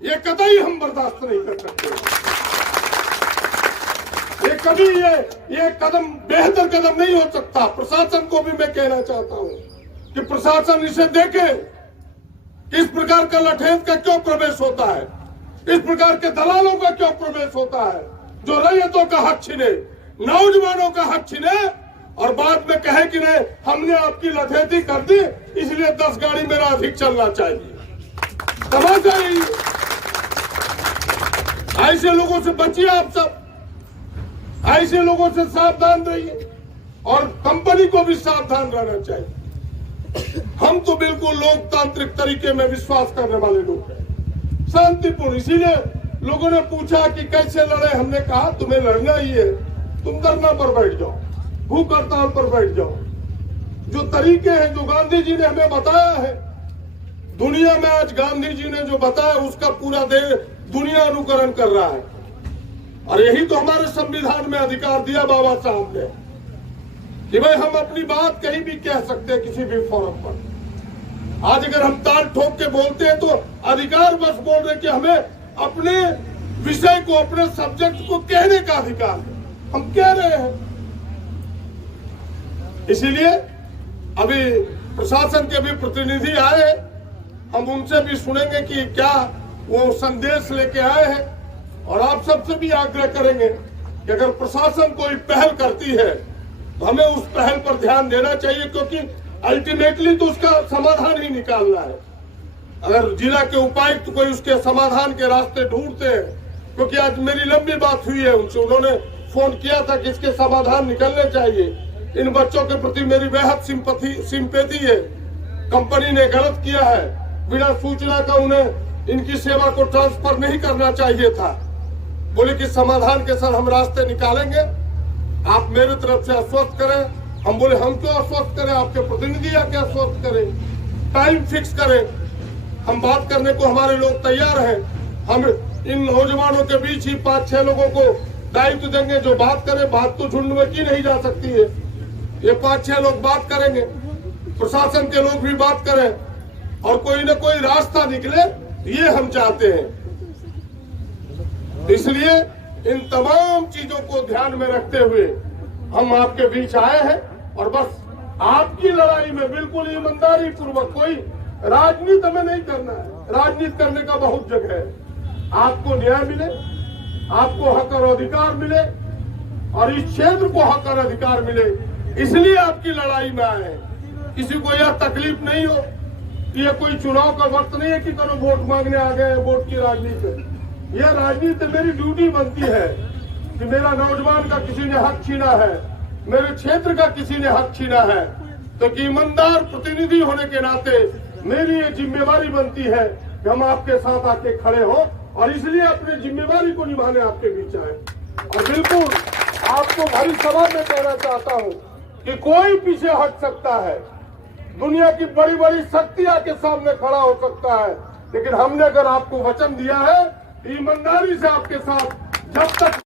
ये कतई हम बर्दाश्त नहीं कर सकते। ये कभी ये कदम बेहतर कदम नहीं हो सकता। प्रशासन को भी मैं कहना चाहता हूं कि प्रशासन इसे देखे कि इस प्रकार का लठेत का क्यों प्रवेश होता है, इस प्रकार के दलालों का क्यों प्रवेश होता है, जो रैयतों का हक छीने, नौजवानों का हक छीने और बाद में कहे कि नहीं हमने आपकी लठेती कर दी इसलिए 10 गाड़ी मेरा अधिक चलना चाहिए। तमाशा यही है। ऐसे लोगों से बचिए आप सब, ऐसे लोगों से सावधान रहिए और कंपनी को भी सावधान रहना चाहिए। हम तो बिल्कुल लोकतांत्रिक तरीके में विश्वास करने वाले लोग हैं, शांतिपूर्ण। इसीलिए लोगों ने पूछा कि कैसे लड़े, हमने कहा तुम्हें लड़ना ही है, तुम धरना पर बैठ जाओ, भूख हड़ताल पर बैठ जाओ। जो तरीके हैं जो गांधी जी ने हमें बताया है, दुनिया में आज गांधी जी ने जो बताया उसका पूरा दुनिया अनुकरण कर रहा है। और यही तो हमारे संविधान में अधिकार दिया बाबा साहब ने कि भाई हम अपनी बात कहीं भी कह सकते हैं किसी भी फोरम पर। आज अगर हम ताल ठोक के बोलते हैं तो अधिकार बस बोल रहे कि हमें अपने विषय को, अपने सब्जेक्ट को कहने का अधिकार है, हम कह रहे हैं। इसीलिए अभी प्रशासन के भी प्रतिनिधि आए, हम उनसे भी सुनेंगे कि क्या वो संदेश लेके आए हैं। और आप सबसे भी आग्रह करेंगे कि अगर प्रशासन कोई पहल करती है तो हमें उस पहल पर ध्यान देना चाहिए, क्योंकि अल्टीमेटली तो उसका समाधान ही निकालना है। अगर जिला के उपायुक्त कोई उसके समाधान के रास्ते ढूंढते हैं, क्योंकि आज मेरी लंबी बात हुई है उनसे, उन्होंने फोन किया था कि इसके समाधान निकलने चाहिए। इन बच्चों के प्रति मेरी बेहद सिंपैथी है। कंपनी ने गलत किया है, बिना सूचना का उन्हें इनकी सेवा को ट्रांसफर नहीं करना चाहिए था। बोले कि समाधान के सर हम रास्ते निकालेंगे, आप मेरे तरफ से आश्वस्त करें। हम बोले हम क्यों आश्वस्त करें, आपके प्रतिनिधि आके आश्वस्त करें, टाइम फिक्स करें। हम बात करने को हमारे लोग तैयार हैं। हम इन नौजवानों के बीच ही 5-6 लोगों को दायित्व देंगे जो बात करें। बात तो झुंड में की नहीं जा सकती है, ये 5-6 लोग बात करेंगे, प्रशासन के लोग भी बात करें और कोई न कोई रास्ता निकले, ये हम चाहते हैं। इसलिए इन तमाम चीजों को ध्यान में रखते हुए हम आपके बीच आए हैं और बस आपकी लड़ाई में बिल्कुल ईमानदारी पूर्वक, कोई राजनीति हमें नहीं करना है। राजनीति करने का बहुत जगह है। आपको न्याय मिले, आपको हक और अधिकार मिले और इस क्षेत्र को हक और अधिकार मिले, इसलिए आपकी लड़ाई में आए हैं। किसी को यह तकलीफ नहीं हो कि यह कोई चुनाव का वक्त नहीं है कि करो वोट मांगने आ गए, वोट की राजनीति। यह राजनीति मेरी ड्यूटी बनती है कि मेरा नौजवान का किसी ने हक छीना है, मेरे क्षेत्र का किसी ने हक छीना है, तो ईमानदार प्रतिनिधि होने के नाते मेरी ये जिम्मेवारी बनती है कि हम आपके साथ आके खड़े हो और इसलिए अपनी जिम्मेवारी को निभाने आपके बीच आए। और बिल्कुल आपको भरी सभा में कहना चाहता हूँ कि कोई पीछे हट सकता है, दुनिया की बड़ी बड़ी शक्तियां के सामने खड़ा हो सकता है, लेकिन हमने अगर आपको वचन दिया है ईमानदारी से आपके साथ जब तक